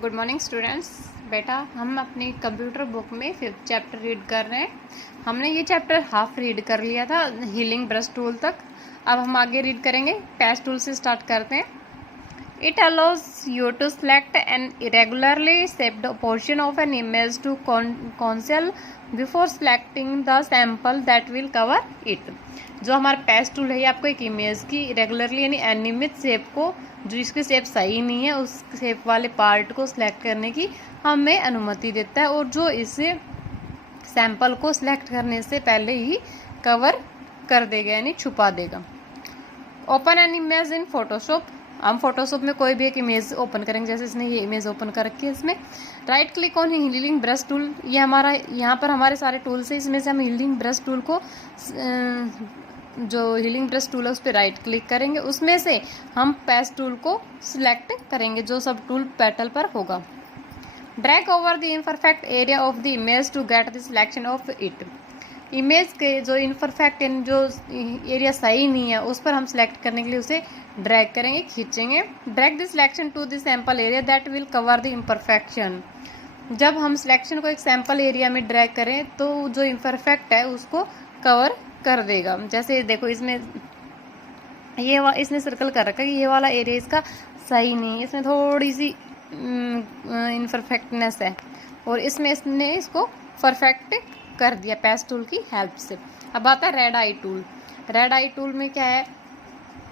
Good morning students. बेटा हम अपनी कंप्यूटर बुक में 5th चैप्टर रीड कर रहे हैं। हमने ये चैप्टर हाफ रीड कर लिया था, हीलिंग ब्रश टूल तक। अब हम आगे रीड करेंगे। पैच टूल से स्टार्ट करते हैं। It allows you to select an irregularly shaped portion of an image to conceal before selecting the sample that will cover it. जो हमारा पैच टूल है ये आपको एक इमेज की इरेगुलरली यानी अनियमित शेप को, जो इसकी शेप सही नहीं है, उस शेप वाले पार्ट को सिलेक्ट करने की हमें अनुमति देता है, और जो इसे सैंपल को सिलेक्ट करने से पहले ही कवर कर देगा यानी छुपा देगा। Open an image in Photoshop. हम फोटोशॉप में कोई भी एक इमेज ओपन करेंगे, जैसे इसने ये इमेज ओपन कर रखी है। इसमें right click on healing brush tool. ये हमारा यहाँ पर हमारे सारे टूल्स है, इसमें से हम हीलिंग ब्रश टूल को, जो हीलिंग ब्रश टूल है उस पर राइट क्लिक करेंगे। उसमें से हम पैच टूल को सिलेक्ट करेंगे जो सब टूल पैटल पर होगा। Drag over the imperfect area of the image to get the selection of it. Image के जो इम्परफेक्ट जो एरिया सही नहीं है उस पर हम सिलेक्ट करने के लिए उसे ड्रैग करेंगे, खींचेंगे। Drag the selection to the sample area that will cover the imperfection. जब हम सिलेक्शन को एक सैंपल एरिया में ड्रैग करें तो जो इम्परफेक्ट है उसको कवर कर देगा। जैसे देखो इसमें इसने सर्कल कर रखा है कि ये वाला एरिया इसका सही नहीं है, इसमें थोड़ी सी इम्परफेक्टनेस है, और इसमें इसने इसको परफेक्ट कर दिया पैच टूल की हेल्प से। अब आता है red I tool. Red I tool में क्या है,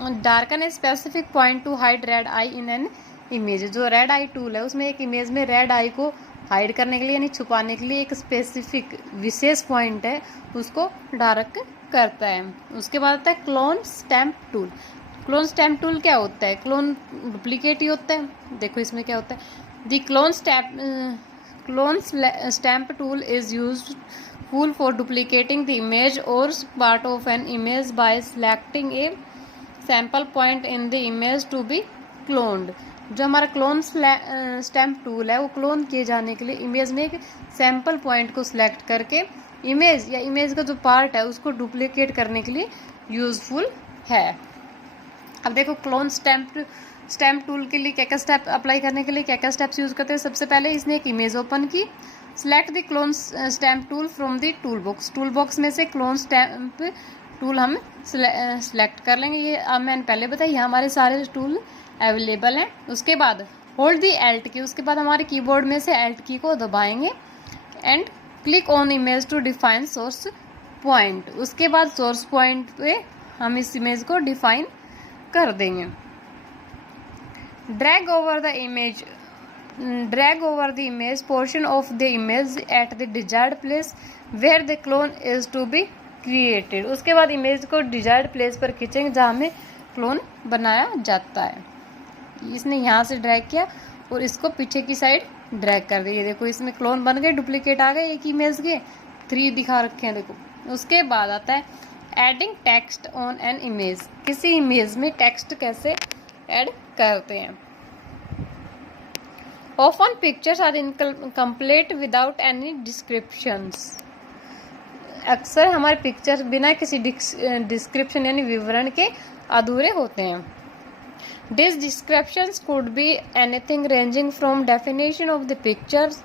darken a specific point two hide red I in an image. जो रेड आई टूल है उसमें एक इमेज में रेड आई को हाइड करने के लिए यानी छुपाने के लिए एक स्पेसिफिक विशेष पॉइंट है उसको डार्क करता है। उसके बाद आता है clone stamp tool. Clone stamp tool क्या होता है, क्लोन डुप्लीकेट ही होता है। देखो इसमें क्या होता है, the clone stamp tool is useful for duplicating the image और part of an image by selecting a sample point in the image to be cloned. जो हमारा क्लोन स्टैम्प टूल है वो क्लोन किए जाने के लिए इमेज में एक सैम्पल पॉइंट को सिलेक्ट करके इमेज या इमेज का जो पार्ट है उसको डुप्लीकेट करने के लिए यूजफुल है। अब देखो क्लोन स्टैम्प टूल के लिए क्या क्या स्टेप अप्लाई करने के लिए क्या क्या स्टेप्स यूज करते हैं। सबसे पहले इसने एक इमेज ओपन की। Select the clone stamp tool from the tool box. Tool box में से क्लोन स्टैम्प टूल हम सिलेक्ट कर लेंगे। ये मैंने पहले बताया, यहाँ हमारे सारे टूल अवेलेबल हैं। उसके बाद होल्ड दी एल्ट की। उसके बाद हमारे कीबोर्ड में से एल्ट की को दबाएंगे and click on image to define source point. उसके बाद सोर्स पॉइंट पे हम इस इमेज को डिफाइन कर देंगे। Drag over the image portion of the image at the desired place where the clone is to be created. उसके बाद इमेज को डिजायर्ड प्लेस पर खींचेंगे जहाँ में क्लोन बनाया जाता है। इसने यहाँ से ड्रैग किया और इसको पीछे की साइड ड्रैग कर दिया। देखो इसमें क्लोन बन गए, डुप्लीकेट आ गए एक इमेज के, 3 दिखा रखे हैं देखो। उसके बाद आता है adding text on an image. किसी इमेज में टेक्स्ट कैसे ऐड करते हैं। Often pictures are incomplete without any descriptions. अक्सर हमारे पिक्चर्स बिना किसी डिस्क्रिप्शन यानी विवरण के अधूरे होते हैं। These descriptions could be anything ranging from definition of the pictures,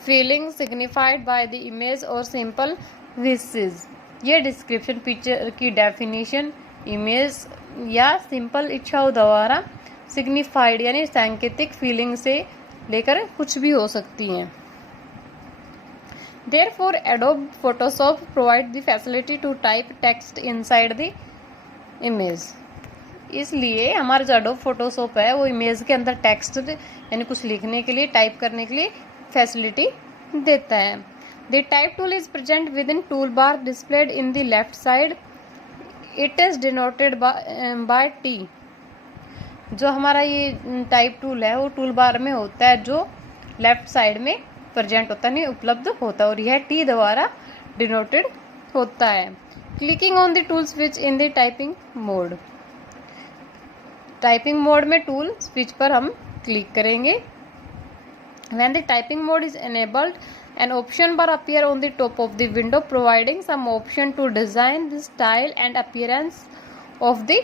feelings signified by the image or simple wishes। ये डिस्क्रिप्शन पिक्चर की डेफिनेशन, इमेज या सिंपल इच्छाओं द्वारा सिग्निफाइड यानी सांकेतिक फीलिंग से लेकर कुछ भी हो सकती हैं। Therefore, Adobe Photoshop provides the facility to type text inside the image। इसलिए हमारा जो एडोब फोटोशॉप है वो इमेज के अंदर टेक्स्ट यानी कुछ लिखने के लिए, टाइप करने के लिए फैसिलिटी देता है। The type tool is present with in tool bar displayed in the left side. It is denoted by T. जो हमारा ये टाइप टूल है वो टूल बार में होता है, जो लेफ्ट साइड में प्रेजेंट होता नहीं उपलब्ध होता है, और यह टी द्वारा डिनोटेड होता है। Clicking on the tool switch in the typing mode. Typing mode में टूल स्विच पर हम क्लिक करेंगे। When the typing mode is enabled, an option bar appear on the top of the window providing some option to design the style and appearance of the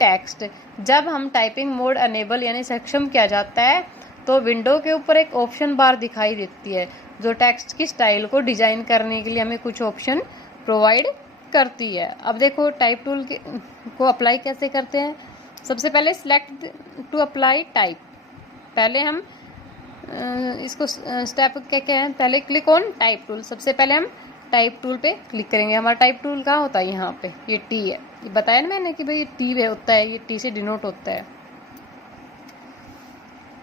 text। जब हम typing mode enable यानी सक्षम किया जाता है तो window के ऊपर एक ऑप्शन बार दिखाई देती है जो टेक्स्ट की स्टाइल को डिजाइन करने के लिए हमें कुछ ऑप्शन प्रोवाइड करती है। अब देखो टाइप टूल को अप्लाई कैसे करते हैं। सबसे पहले सिलेक्ट टू अप्लाई टाइप, पहले हम इसको स्टेप क्या है, पहले क्लिक ऑन टाइप टूल। सबसे पहले हम टाइप टूल पे क्लिक करेंगे। हमारा टाइप टूल कहाँ होता है, यहाँ पे, ये टी है, ये बताया ना मैंने कि भाई ये टी होता है, ये टी से डिनोट होता है।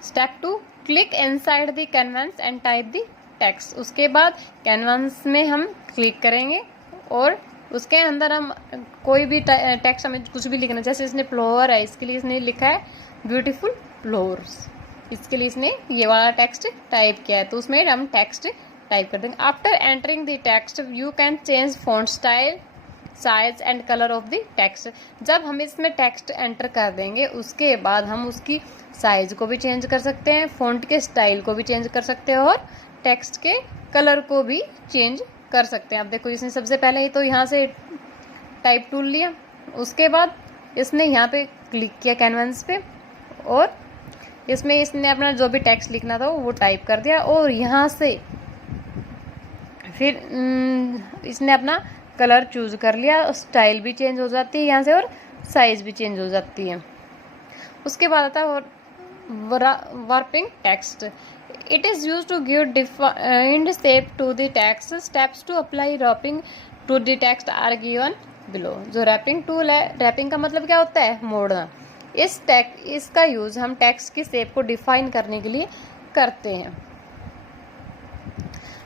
Step 2, click inside the canvas and type the text. उसके बाद कैनवास में हम क्लिक करेंगे और उसके अंदर हम कोई भी टेक्स्ट, हमें कुछ भी लिखना, जैसे इसने फ्लोवर है, इसके लिए इसने लिखा है ब्यूटीफुल फ्लोर्स, इसके लिए इसने ये वाला टेक्स्ट टाइप किया है, तो उसमें हम टेक्स्ट टाइप कर देंगे। After entering the text you can change font style, size and colour of the text. जब हम इसमें टेक्स्ट एंटर कर देंगे उसके बाद हम उसकी साइज को भी चेंज कर सकते हैं, फॉन्ट के स्टाइल को भी चेंज कर सकते हैं और टेक्स्ट के कलर को भी चेंज कर सकते हैं। अब देखो इसने सबसे पहले ही तो यहाँ से टाइप टूल लिया, उसके बाद इसने यहाँ पे क्लिक किया कैनवास पे और इसमें इसने अपना जो भी टेक्स्ट लिखना था वो टाइप कर दिया और यहाँ से फिर इसने अपना कलर चूज कर लिया, स्टाइल भी चेंज हो जाती है यहाँ से और साइज भी चेंज हो जाती है। उसके बाद आता है warping text. It is use to give defined shape to the text. Steps to apply wrapping to the text are given below. जो रैपिंग टूल है, रैपिंग का मतलब क्या होता है, मोड़ना। इसका यूज हम टेक्स्ट की शेप को डिफाइन करने के लिए करते हैं।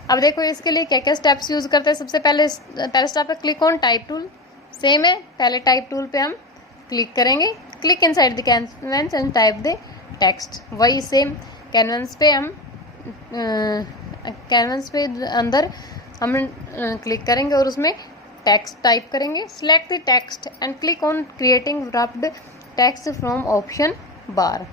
अब देखो इसके लिए क्या क्या स्टेप्स यूज करते हैं। सबसे पहले स्टेप पे click on type tool, same है, पहले टाइप टूल पे हम क्लिक करेंगे, click inside the canvas and type the text. वही सेम कैनवास पे हम कैनवास पे अंदर हम क्लिक करेंगे और उसमें टेक्स्ट टाइप करेंगे। Select the text and click on creating wrapped text from option bar.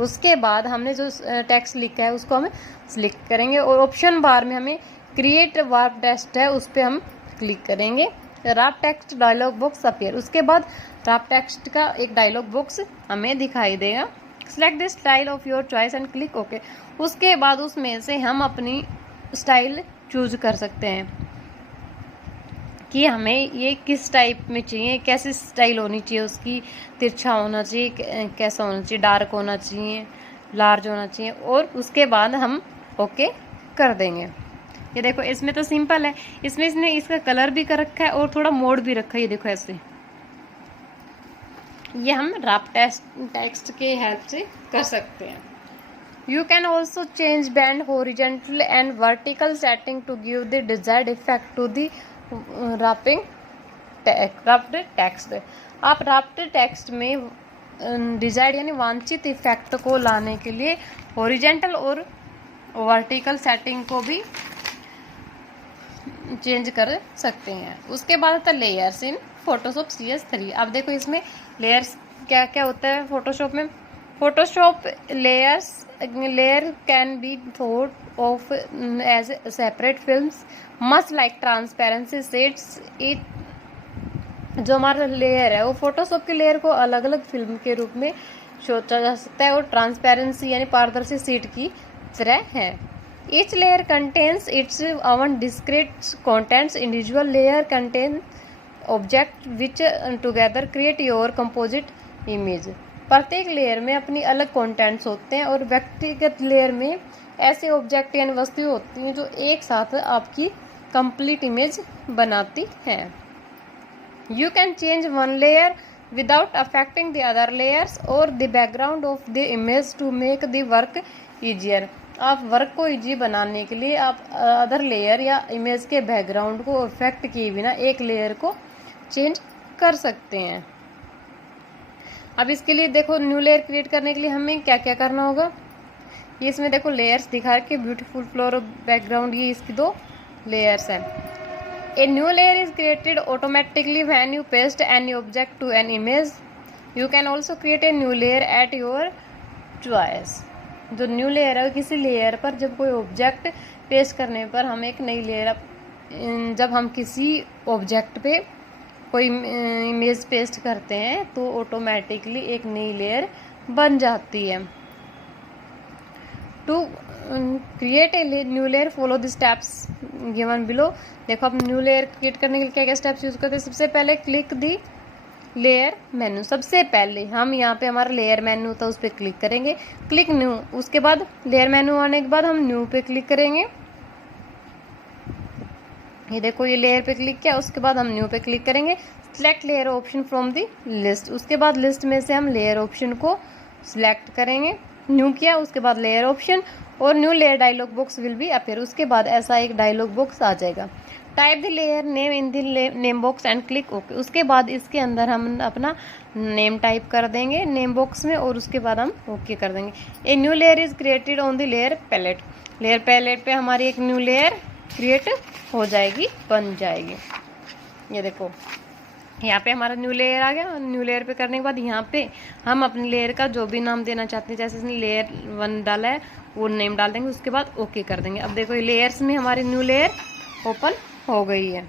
उसके बाद हमने जो टेक्स्ट लिखा है उसको हम सिलेक्ट करेंगे और ऑप्शन बार में हमें क्रिएट वार्प टेक्स्ट है, उस पर हम क्लिक करेंगे। Wrap text dialog box appear. उसके बाद रैप टेक्स्ट का एक डायलॉग बॉक्स हमें दिखाई देगा। Select the style of your choice and click okay. उसके बाद उसमें से हम अपनी स्टाइल चूज कर सकते हैं कि हमें ये किस टाइप में चाहिए, कैसी स्टाइल होनी चाहिए उसकी, तिरछा होना चाहिए, कैसा होना चाहिए, डार्क होना चाहिए, लार्ज होना चाहिए, और उसके बाद हम ओके कर देंगे। ये देखो इसमें तो सिंपल है, इसमें इसने इसका कलर भी कर रखा है और थोड़ा मोड भी रखा है। ये देखो ऐसे, ये हम रैप टेक्स्ट के हेल्प से कर सकते हैं। You can also change band horizontal and vertical setting to give the desired effect to the wrapped text. आप रैप्ड टेक्स्ट में डिजायर्ड यानी वांछित इफेक्ट को लाने के लिए हॉरिजॉन्टल और वर्टिकल सेटिंग को भी चेंज कर सकते हैं। उसके बाद आता है लेयर्स इन फोटोशॉप CS3। अब देखो इसमें लेयर्स क्या क्या होता है फोटोशॉप में। Photoshop layer can be thought of as separate films much like transparency shades. जो हमारा लेयर है वो फोटोशॉप के लेयर को अलग अलग फिल्म के रूप में सोचा जा सकता है और ट्रांसपेरेंसी यानी पारदर्शी शीट की तरह है। Each layer contains its own discrete contents. Individual layer contain object which together create your composite image. प्रत्येक लेयर में अपनी अलग कंटेंट्स होते हैं और व्यक्तिगत लेयर में ऐसे ऑब्जेक्ट यानी वस्तुएं होती हैं जो एक साथ आपकी कंप्लीट इमेज बनाती हैं। You can change one layer without affecting the other layers or the background of the image to make the work easier. आप वर्क को इजी बनाने के लिए आप अदर लेयर या इमेज के बैकग्राउंड को अफेक्ट किए बिना एक लेयर को चेंज कर सकते हैं। अब इसके लिए देखो न्यू लेयर क्रिएट करने के लिए हमें क्या क्या करना होगा। ये इसमें देखो लेयर्स दिखा के ब्यूटीफुल फ्लोर बैकग्राउंड, ये इसकी 2 लेयर्स हैं। A new layer is created automatically when you paste any object to an image. You can also create a new layer at your choice. जो न्यू लेयर है किसी layer पर जब कोई object paste करने पर हम एक नई लेयर, जब हम किसी ऑब्जेक्ट पे कोई इमेज पेस्ट करते हैं तो ऑटोमेटिकली एक नई लेयर बन जाती है। To create a new layer follow the steps given below. देखो अब न्यू लेयर क्रिएट करने के लिए क्या क्या स्टेप्स यूज करते हैं। सबसे पहले क्लिक दी लेयर मेन्यू, सबसे पहले हम यहाँ पे हमारा लेयर मेन्यू था उस पर क्लिक करेंगे, क्लिक न्यू। उसके बाद लेयर मेन्यू आने के बाद हम न्यू पे क्लिक करेंगे। ये देखो ये लेयर पे क्लिक किया, उसके बाद हम न्यू पे क्लिक करेंगे। Select layer option from the list, उसके बाद लिस्ट में से हम लेयर ऑप्शन को सिलेक्ट करेंगे। न्यू किया, उसके बाद लेयर ऑप्शन और new layer dialog box will be appear. उसके बाद ऐसा एक डायलॉग बॉक्स आ जाएगा। Type the layer name in the name box and click okay. उसके बाद इसके अंदर हम अपना नेम टाइप कर देंगे नेम बॉक्स में और उसके बाद हम ओके कर देंगे। A new layer is created on the layer palette. Layer palette पे हमारी एक न्यू लेयर क्रिएट हो जाएगी, बन जाएगी। ये देखो यहाँ पे हमारा न्यू लेयर आ गया। न्यू लेयर पे करने के बाद यहाँ पे हम अपने लेयर का जो भी नाम देना चाहते हैं, जैसे इसने लेयर 1 डाला है वो नेम डाल देंगे, उसके बाद ओके कर देंगे। अब देखो ये लेयर्स में हमारी न्यू लेयर ओपन हो गई है।